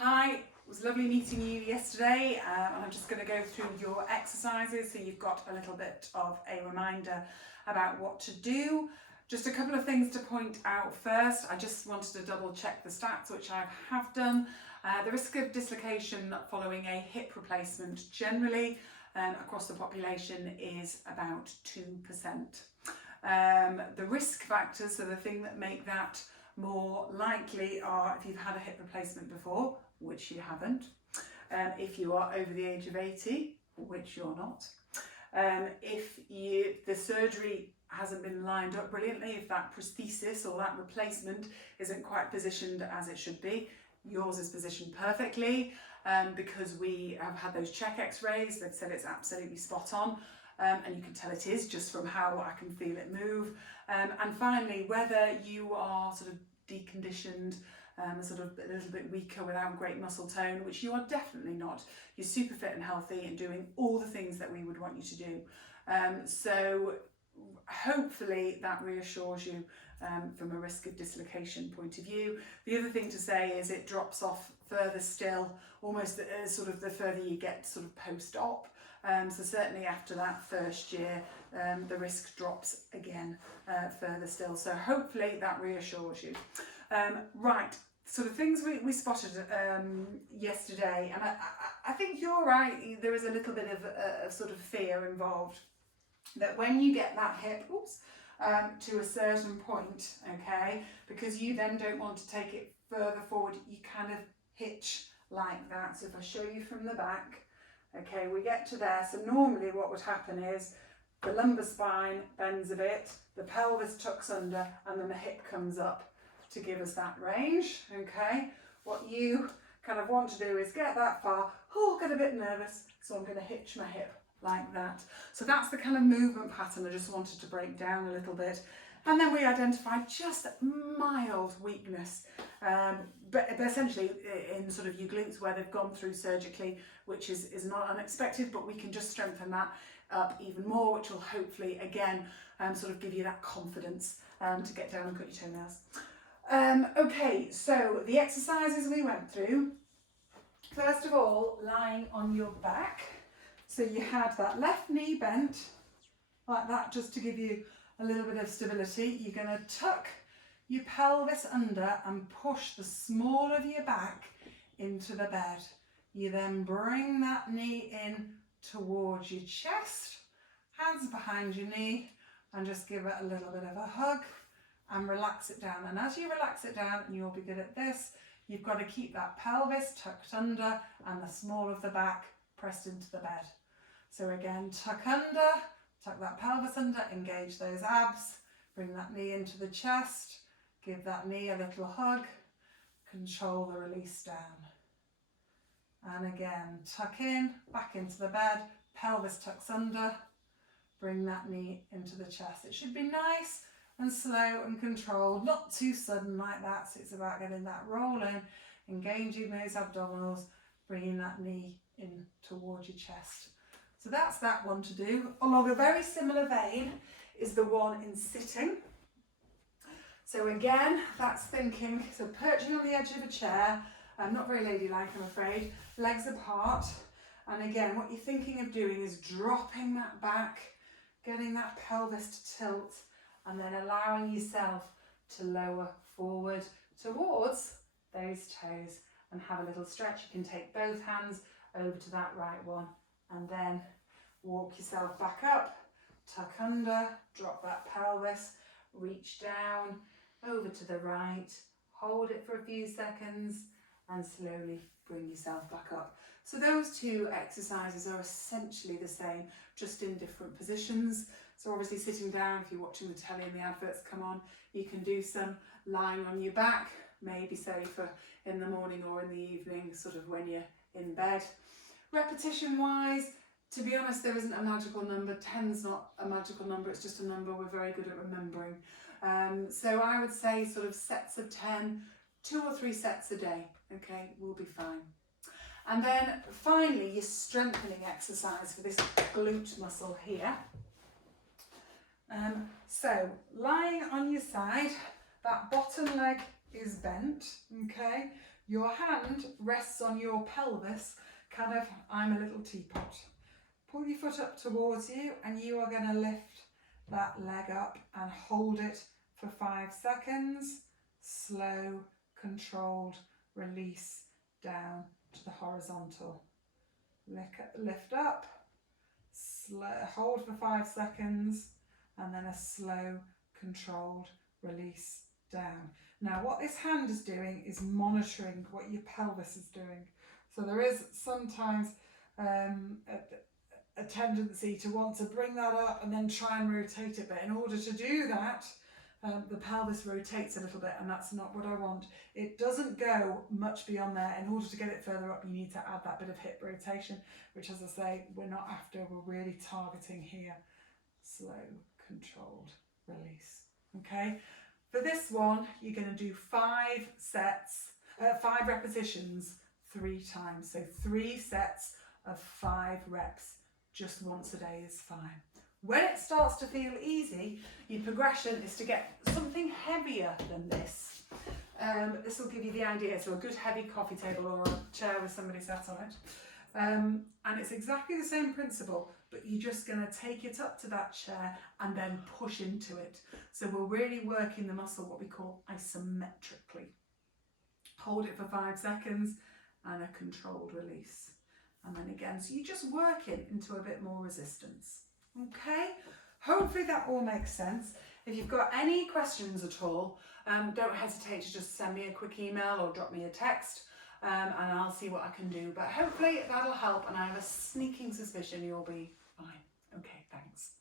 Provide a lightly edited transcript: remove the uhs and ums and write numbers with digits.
Hi, it was lovely meeting you yesterday, and I'm just going to go through your exercises so you've got a little bit of a reminder about what to do. Just a couple of things to point out first. I just wanted to double check the stats, which I have done. The risk of dislocation following a hip replacement generally across the population is about 2%. The risk factors, so the thing that make that more likely, are if you've had a hip replacement before, which you haven't, if you are over the age of 80, which you're not, if the surgery hasn't been lined up brilliantly, if that prosthesis or that replacement isn't quite positioned as it should be. Yours is positioned perfectly because we have had those check x-rays. They've said it's absolutely spot on, and you can tell it is just from how I can feel it move. And finally, whether you are sort of deconditioned, sort of a little bit weaker without great muscle tone, which you are definitely not. You're super fit and healthy and doing all the things that we would want you to do. So hopefully that reassures you from a risk of dislocation point of view. The other thing to say is it drops off further still, almost sort of the further you get sort of post-op. So certainly after that first year, the risk drops again further still. So hopefully that reassures you. Right, so the things we spotted yesterday, and I think you're right, there is a little bit of sort of fear involved that when you get that hip, to a certain point, okay, because you then don't want to take it further forward, you kind of hitch like that. So if I show you from the back, okay, we get to there. So normally what would happen is the lumbar spine bends a bit, the pelvis tucks under, and then the hip comes up to give us that range, okay? What you kind of want to do is get that far, get a bit nervous, so I'm going to hitch my hip like that. So that's the kind of movement pattern I just wanted to break down a little bit. And then we identified just mild weakness, but essentially in sort of your glutes where they've gone through surgically, which is not unexpected, but we can just strengthen that up even more, which will hopefully again sort of give you that confidence to get down and cut your toenails. Okay, so the exercises we went through, first of all, lying on your back. So you had that left knee bent like that, just to give you a little bit of stability. You're going to tuck your pelvis under and push the small of your back into the bed. You then bring that knee in towards your chest, hands behind your knee, and just give it a little bit of a hug and relax it down. And as you relax it down, and you'll be good at this, you've got to keep that pelvis tucked under and the small of the back pressed into the bed. So again, tuck under, tuck that pelvis under, engage those abs, bring that knee into the chest, give that knee a little hug, control the release down. And again, tuck in, back into the bed, pelvis tucks under, bring that knee into the chest. It should be nice and slow and controlled, not too sudden like that. So it's about getting that roll in, engaging those abdominals, bringing that knee in towards your chest. So that's that one to do. Along a very similar vein is the one in sitting. So again, that's thinking, so perching on the edge of a chair, not very ladylike I'm afraid, legs apart. And again, what you're thinking of doing is dropping that back, getting that pelvis to tilt, and then allowing yourself to lower forward towards those toes and have a little stretch. You can take both hands over to that right one and then walk yourself back up, tuck under, drop that pelvis, reach down, over to the right, hold it for a few seconds and slowly bring yourself back up. So those two exercises are essentially the same, just in different positions. So obviously sitting down, if you're watching the telly and the adverts come on, you can do some lying on your back, maybe say for in the morning or in the evening, sort of when you're in bed. Repetition wise, to be honest, there isn't a magical number. 10's not a magical number, it's just a number we're very good at remembering. So I would say sort of sets of 10, 2 or 3 sets a day, okay, we'll be fine. And then finally, your strengthening exercise for this glute muscle here. So lying on your side, that bottom leg is bent, okay? Your hand rests on your pelvis, kind of, I'm a little teapot. Pull your foot up towards you and you are going to lift that leg up and hold it for 5 seconds. Slow, controlled release down to the horizontal. Lift up, hold for 5 seconds, and then a slow, controlled release down. Now what this hand is doing is monitoring what your pelvis is doing. So there is sometimes a tendency to want to bring that up and then try and rotate it, but in order to do that, the pelvis rotates a little bit, and that's not what I want. It doesn't go much beyond there. In order to get it further up, you need to add that bit of hip rotation, which, as I say, we're not after. We're really targeting here. Slow, controlled release. Okay. For this one, you're going to do 5 repetitions 3 times. So 3 sets of 5 reps. Just once a day is fine. When it starts to feel easy, your progression is to get something heavier than this. This will give you the idea. So a good heavy coffee table or a chair with somebody sat on it. And it's exactly the same principle, but you're just going to take it up to that chair and then push into it. So we're really working the muscle, what we call isometrically. Hold it for 5 seconds and a controlled release. And then again, so you just work it into a bit more resistance. Okay, hopefully that all makes sense. If you've got any questions at all, don't hesitate to just send me a quick email or drop me a text, and I'll see what I can do. But hopefully that'll help, and I have a sneaking suspicion you'll be fine. Okay, thanks.